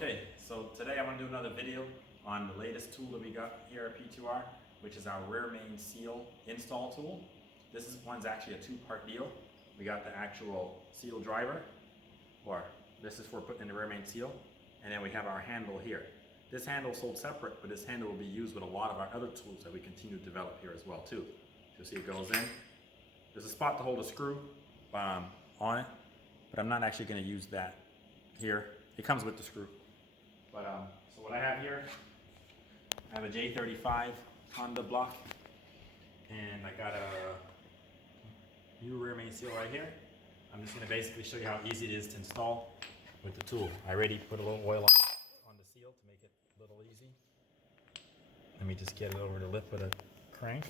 Okay, so today I'm going to do another video on the latest tool that we got here at P2R, which is our rear main seal install tool. One's actually a two-part deal. We got the actual seal driver, or this is for putting in the rear main seal, and then we have our handle here. This handle is sold separate, but this handle will be used with a lot of our other tools that we continue to develop here as well too. You'll see it goes in. There's a spot to hold a screw on it, but I'm not actually going to use that here. It comes with the screw. But so what I have here, I have a J35 Honda block, and I got a new rear main seal right here. I'm just going to basically show you how easy it is to install with the tool. I already put a little oil on the seal to make it a little easy. Let me just get it over the lip with a crank.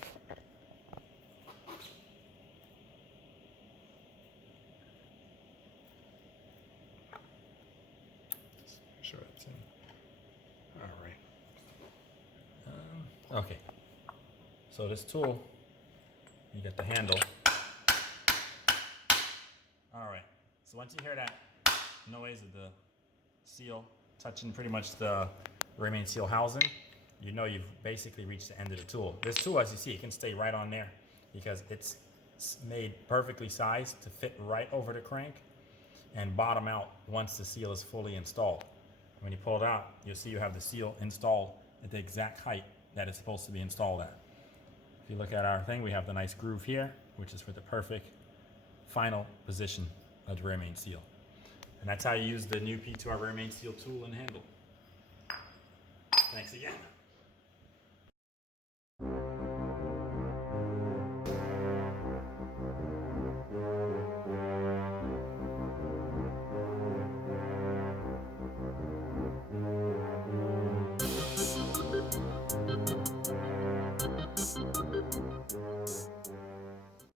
Sure that's in. All right. Okay. So this tool, you get the handle. All right. So once you hear that noise of the seal touching pretty much the rear main seal housing, you know you've basically reached the end of the tool. This tool, as you see, it can stay right on there because it's made perfectly sized to fit right over the crank and bottom out once the seal is fully installed. When you pull it out, you'll see you have the seal installed at the exact height that it's supposed to be installed at. If you look at our thing, we have the nice groove here, which is for the perfect final position of the rear main seal. And that's how you use the new P2R rear main seal tool and handle. Thanks again.